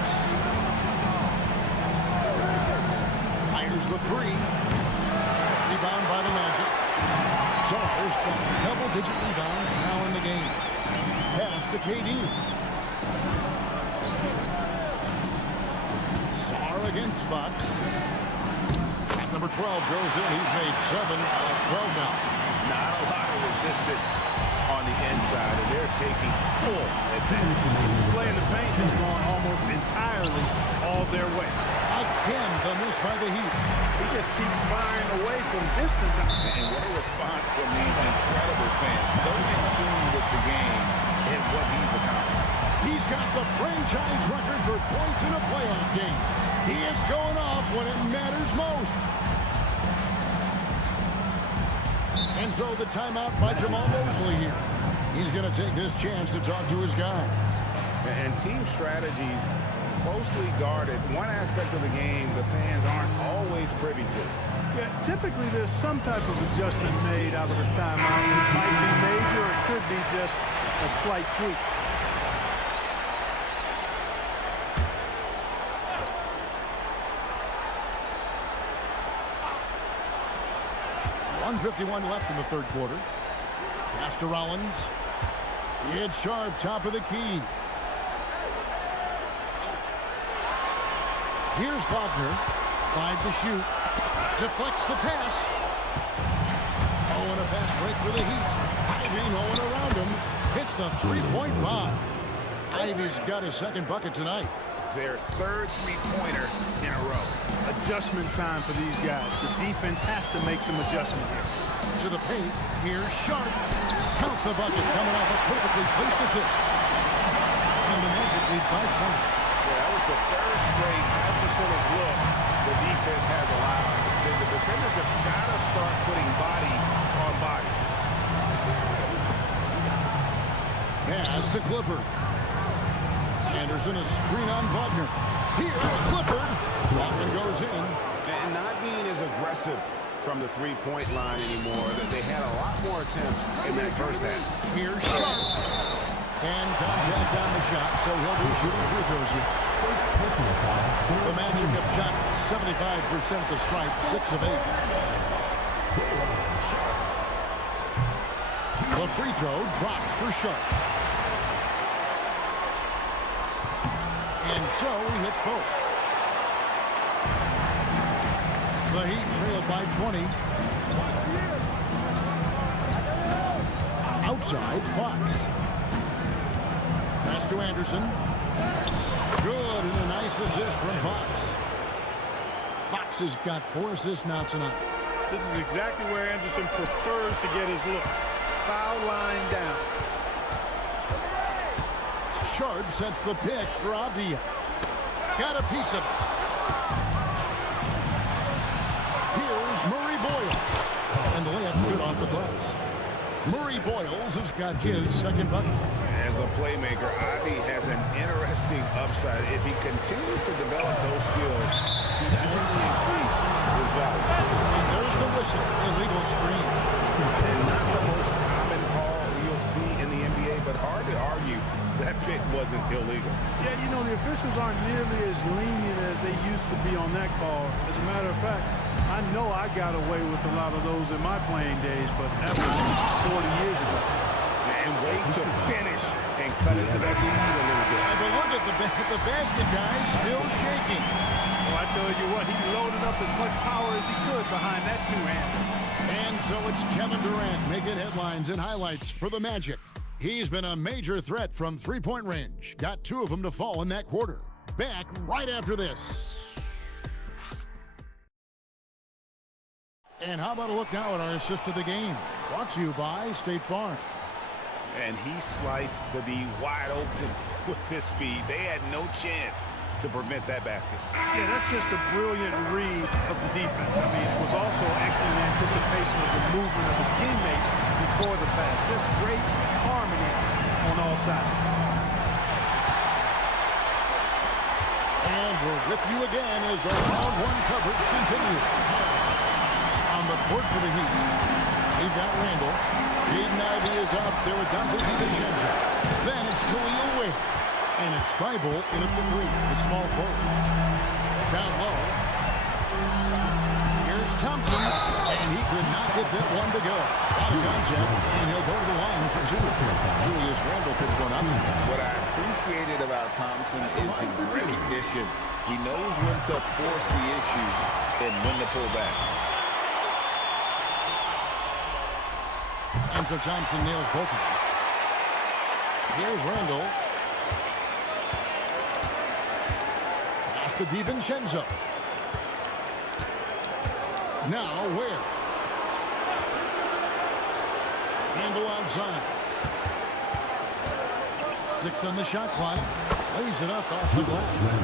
Fires the 3. Rebound by the Magic. Sar's got double-digit rebounds now in the game. Pass to KD. Sar against Fox. Shot number 12 goes in. He's made 7 out of 12 now. Not a lot of resistance on the inside, and they're taking full advantage. Play in the paint has gone almost entirely all their way. Again, the miss by the Heat. He just keeps firing away from distance. And what a response from these incredible fans. So in tune with the game and what he's accomplished. He's got the franchise record for points in a playoff game. He is going off when it matters most. And so the timeout by Jamal Mosley here. He's going to take this chance to talk to his guys. And team strategies closely guarded. One aspect of the game the fans aren't always privy to. Yeah, typically there's some type of adjustment made out of a timeout. It might be major, or it could be just a slight tweak. 1:51 left in the third quarter. Pass to Rollins. It's Sharp, top of the key. Here's Wagner. 5 to shoot. Deflects the pass. Oh, and a fast break for the Heat. Ivy rolling around him. Hits the three-point bomb. Ivy's got his second bucket tonight. Their third three-pointer in a row. Adjustment time for these guys. The defense has to make some adjustment here. To the paint. Here's Sharp. Count the bucket coming off a perfectly placed assist. And the Magic lead by 20. Yeah, that was the third straight high percentage look the defense has allowed. The defenders have got to start putting bodies on bodies. Pass to Clifford. Anderson, a screen on Wagner. Here's Clifford. Wagner goes in. And not being as aggressive from the three-point line anymore. They had a lot more attempts in that first half. Here's Sharp. And contact on the shot, so he'll be shooting free throws here. The Magic have shot 75% at the stripe, 6 of 8. The free throw drops for Sharp. And so he hits both. The Heat trailed by 20. Outside, Fox. Pass to Anderson. Good, and a nice assist from Fox. Fox has got 4 assists now tonight. This is exactly where Anderson prefers to get his looks. Foul line down. Sharp sets the pick for Avdia. Got a piece of it. Here's Murray Boyle. And the layup's good off the glass. Murray Boyles has got his second bucket. As a playmaker, Ivy has an interesting upside. If he continues to develop those skills, he can only increase his value. And there's the whistle. Illegal screens. And not the most common call you'll see in the NBA, but hard to argue that pick wasn't illegal. Yeah, you know, the officials aren't nearly as lenient as they used to be on that call. As a matter of fact, I know I got away with a lot of those in my playing days, but that was 40 years ago. And wait to finish and cut into that lead a little bit. But look at the basket guy still shaking. Well, I tell you what, he loaded up as much power as he could behind that two-hander. And so it's Kevin Durant making headlines and highlights for the Magic. He's been a major threat from three-point range. Got 2 of them to fall in that quarter. Back right after this. And how about a look now at our assist of the game? Brought to you by State Farm. And he sliced the D wide open with his feed. They had no chance to prevent that basket. Yeah, that's just a brilliant read of the defense. I mean, it was also excellent anticipation of the movement of his teammates before the pass. Just great harmony on all sides. And we're with you again as our round 1 coverage continues. On the court for the Heat, they've got Randall. Jaden Ivey is out there with Dante DiVincenzo. Then it's Khalil Wade. And it's Thibault in at the 3, the small forward. Down low. Here's Thompson. And he could not get that one to go. Out of contact, and he'll go to the line for 2. Julius Randle picks one up. What I appreciated about Thompson is his recognition. He knows when to force the issue and when to pull back. And so Thompson nails both of them. Here's Randall. Pass to DiVincenzo. Now where? Randall outside. 6 on the shot clock. Lays it up off the glass.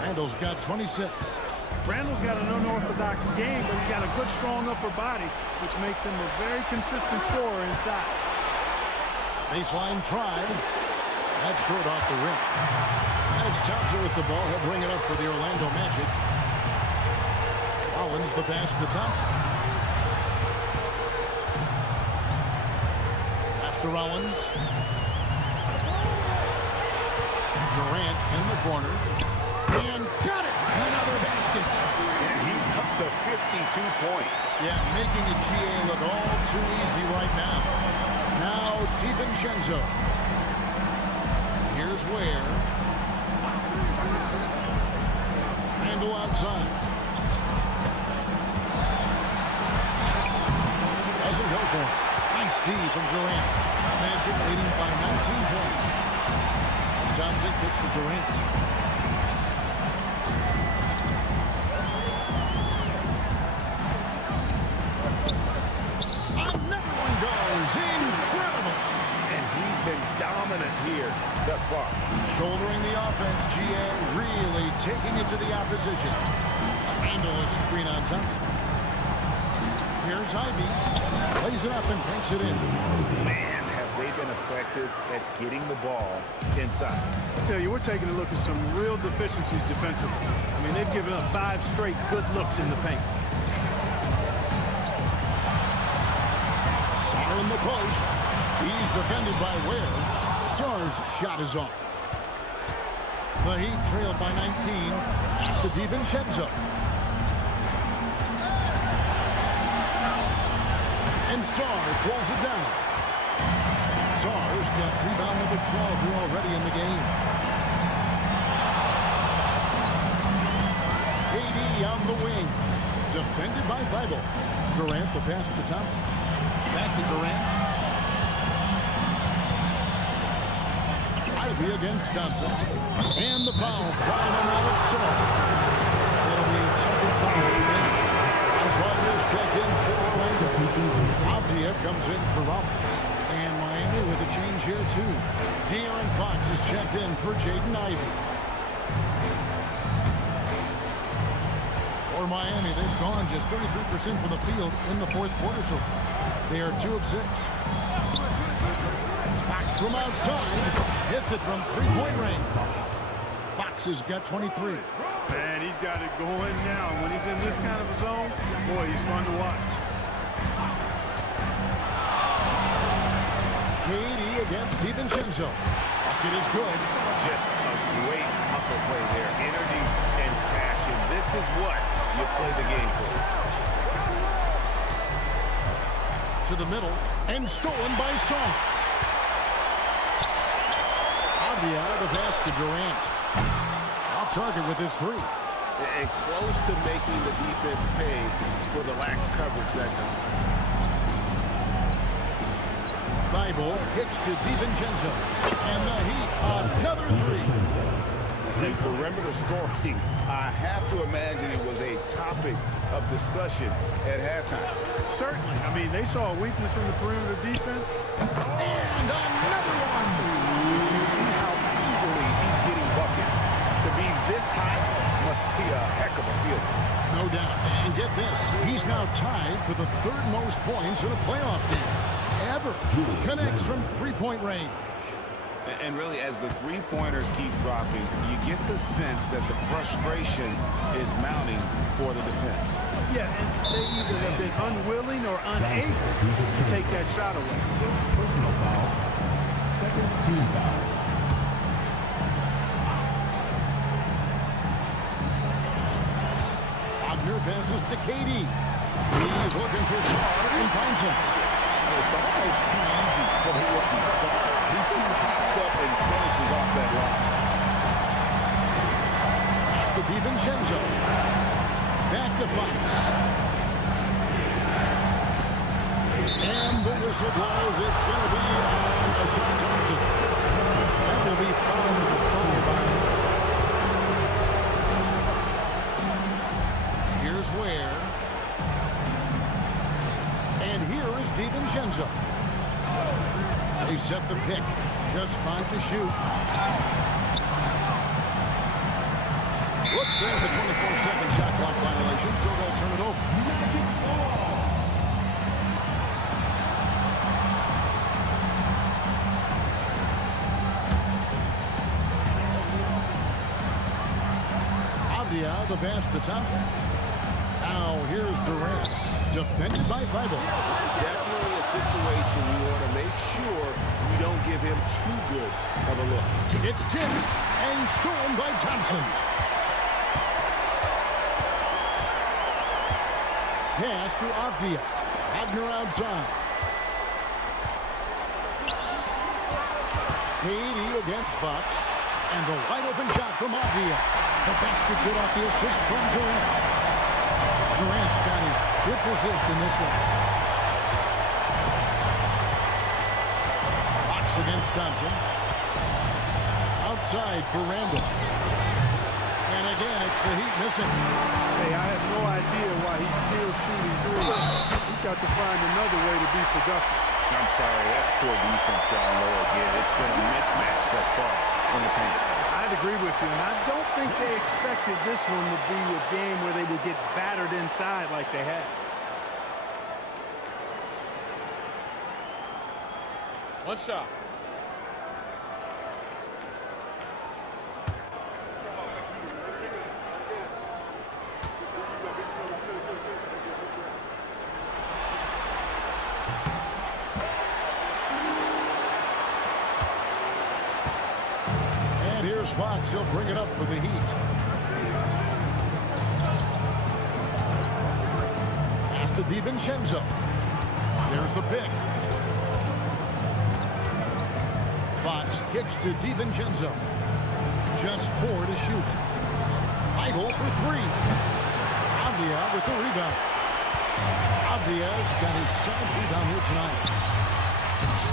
Randall's got 26. Randall's got an unorthodox game, but he's got a good, strong upper body, which makes him a very consistent scorer inside. Baseline try. That's short off the rim. it's Thompson with the ball. He'll bring it up for the Orlando Magic. Rollins the pass to Thompson. Pass to Rollins. Durant in the corner. And got it! Another basket. And he's up to 52 points. Yeah, making a GA look all too easy right now. Now, DiVincenzo. Here's where. Handle outside. Doesn't go for it. Nice D from Durant. Magic leading by 19 points. Thompson gets to Durant. Another one goes. Incredible. And he's been dominant here thus far. Shouldering the offense, GA really taking it to the opposition. Handle a screen on Thompson. Here's Ivy. Plays it up and banks it in. Man, have they been effective at getting the ball inside. I tell you, we're taking a look at some real deficiencies defensively. I mean, they've given up 5 straight good looks in the paint. Sarr in the post. He's defended by Ware. Sarr's shot is off. The Heat trailed by 19. Pass to DiVincenzo. And Sarr pulls it down. Sarr's got rebound number 12 here already in the game. KD on the wing. Defended by Thibault. Durant the pass to Thompson. Back to Durant. Ivy against Thompson. And the foul. Foul on Alex Sarr. It'll be his second foul. Rodgers checked in for Orlando. Avdia comes in for Rollins. And Miami with a change here, too. De'Aaron Fox is checked in for Jaden Ivey. For Miami, they've gone just 33% from the field in the fourth quarter so far. They are 2 of 6. Fox from outside. Hits it from three-point range. Fox has got 23. Man, he's got it going now. When he's in this kind of a zone, boy, he's fun to watch. KD against DiVincenzo. Bucket is good. Just a great hustle play there. Energy and passion. This is what you play the game for. To the middle. And stolen by Sarr. Avdia the pass to Durant. Off target with his 3. And close to making the defense pay for the lax coverage that time. Thibault kicks to DiVincenzo. And the Heat, another 3. And perimeter scoring, I have to imagine it was a topic of discussion at halftime. Certainly. I mean, they saw a weakness in the perimeter defense. And another one. You see how easily he's getting buckets. To be this high must be a heck of a feeling. No doubt. And get this, he's now tied for the 3rd most points in a playoff game ever. Connects from three-point range. And really, as the three-pointers keep dropping, you get the sense that the frustration is mounting for the defense. Yeah, and they either have been unwilling or unable to take that shot away. Personal foul. Second team foul. Wagner passes to KD. He's looking for Sarr and finds him. It's almost too easy for the rookie to start. He just pops up and finishes off that line. Pass to DiVincenzo. Back to Fox. And the whistle blows. It's going to be on Ashawn Thompson. That will be foul number 5. Here's Ware. And here is DiVincenzo. They set the pick. Just 5 to shoot. Whoops, there's the 24-second shot clock violation, so they'll turn it over. Now the pass to Thompson. Now here's Durant. Defended by Thibault. Definitely a situation you want to make sure you don't give him too good of a look. It's tipped and stolen by Thompson. Pass to Avdia. Wagner outside. KD against Fox. And the wide open shot from Avdia. The basket good off the assist from Durant. Durant's got his fifth assist in this one. Fox against Thompson. Outside for Randall. And again, it's the Heat missing. Hey, I have no idea why he's still shooting threes. He's got to find another way to be productive. I'm sorry, that's poor defense down low again. It's been a mismatch thus far in the paint. I'd agree with you, and I don't think they expected this one to be a game where they would get battered inside like they had. One shot. Fox, he'll bring it up for the Heat. Pass to DiVincenzo. There's the pick. Fox kicks to DiVincenzo. Just 4 to shoot. Thibault for 3. Avdia with the rebound. Avdia's got his 7th rebound here tonight.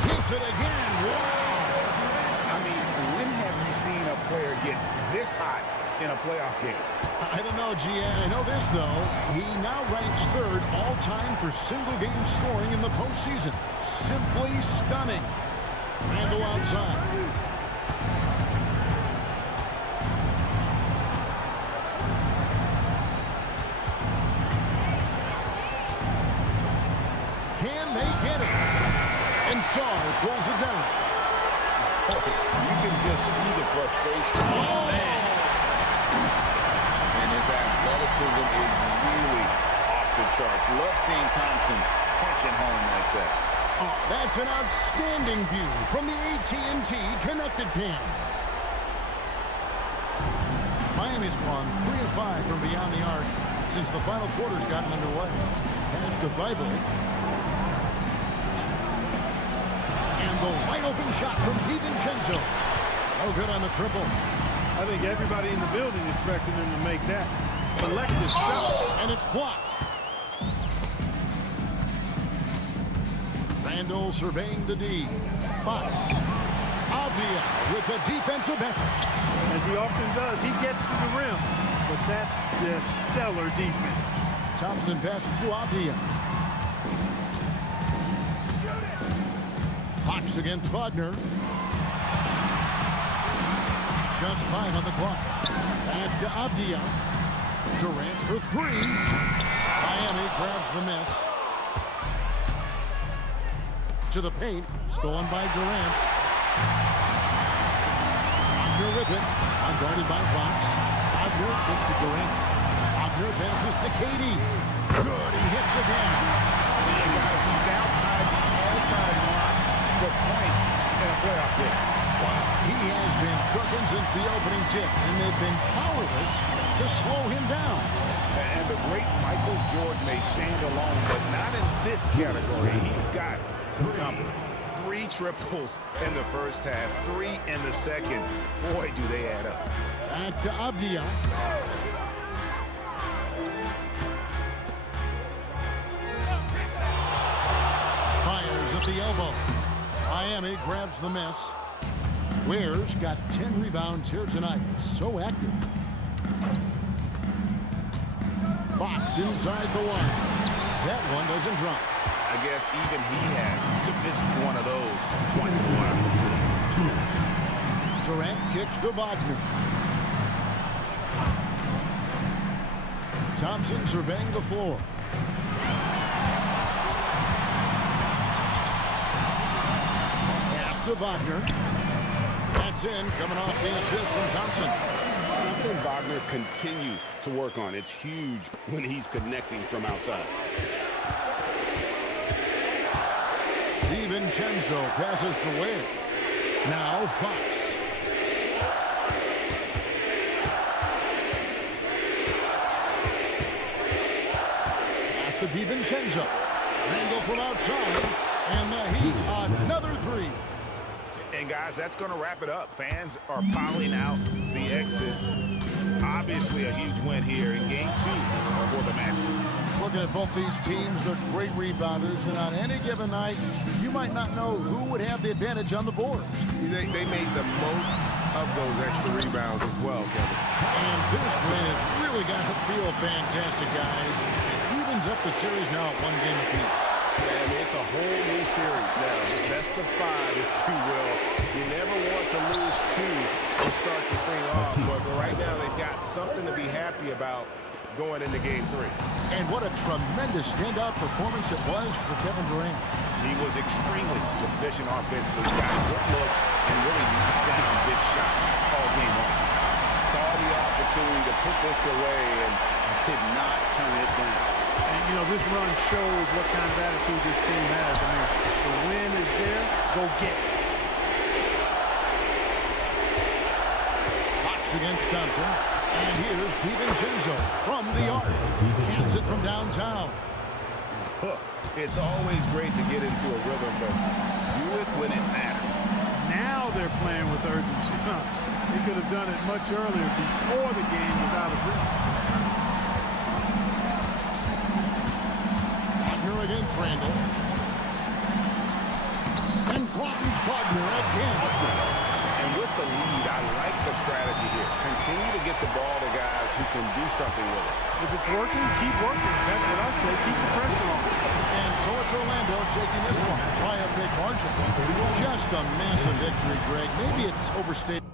Hits it again. Whoa! I mean, when have you seen a player get this hot in a playoff game? I don't know, GN. I know this, though. He now ranks 3rd all-time for single-game scoring in the postseason. Simply stunning. Randall outside. Can they get it? And Saar pulls it down. You can just see the frustration. Oh, man. And his athleticism is really off the charts. Love seeing Thompson punching home like that. Oh, that's an outstanding view from the AT&T Connected Cam. Miami's gone 3 of 5 from beyond the arc since the final quarter's gotten underway. Pass to Thibault. And the wide-open shot from DiVincenzo. No good on the triple. I think everybody in the building expected him to make that collective shot. And it's blocked. Randall surveying the D. Fox. Avdia with a defensive effort. As he often does, he gets to the rim. But that's just stellar defense. Thompson passes to Avdia. Fox against Wagner. Just 5 on the clock. Back to Avdia. Durant for 3. Miami grabs the miss. To the paint. Stolen by Durant. Wagner with it. Unguarded by Fox. Wagner gets to Durant. Wagner passes to KD. Good. He hits again. And guys, he's now tied the all-time mark for points in a playoff game. Wow. He has been cooking since the opening tip, and they've been powerless to slow him down. And the great Michael Jordan may stand alone, but not in this category. He's got some company. 3 triples in the first half, 3 in the second. Boy, do they add up. Back to Avdia. Fires at the elbow. Miami grabs the miss. Ware's got 10 rebounds here tonight. So active. Fox inside the 1. That one doesn't drop. I guess even he has to miss one of those once in a while. Durant kicks to Wagner. Thompson surveying the floor. Pass to Wagner. That's in, coming off the assist from Thompson. something Wagner continues to work on. It's huge when he's connecting from outside. DiVincenzo passes to Ware. Now Fox. Pass to DiVincenzo. Angle from outside. And the Heat, another three. And guys, that's going to wrap it up. Fans are piling out the exits. Obviously a huge win here in Game 2 for the Magic. Looking at both these teams, they're great rebounders, and on any given night, you might not know who would have the advantage on the board. They made the most of those extra rebounds as well, Kevin. And this win has really got to feel fantastic, guys. It evens up the series now at 1 game apiece. Yeah, I mean, it's a whole new series now. Best of 5, if you will. You never want to lose 2 to start this thing off, but right now they've got something to be happy about going into Game 3. And what a tremendous standout performance it was for Kevin Durant. He was extremely efficient offensively, got good looks, and really knocked down big shots all game long. Saw the opportunity to put this away and did not turn it down. And, you know, this run shows what kind of attitude this team has. I mean, the win is there, go get it. Fox against Thompson. And here's DiVincenzo from the arc. Cans it from downtown. It's always great to get into a rhythm, but do it when it matters. Now they're playing with urgency. They could have done it much earlier before the game was out of rhythm. Wagner against Randall. And Quanten's Wagner again. And with the lead, I like the strategy here. Continue to get the ball to guys who can do something with it. If it's working, keep working. That's what I say. Keep the pressure on. And so it's Orlando taking this one by a big margin. Just a massive victory, Greg. Maybe it's overstated.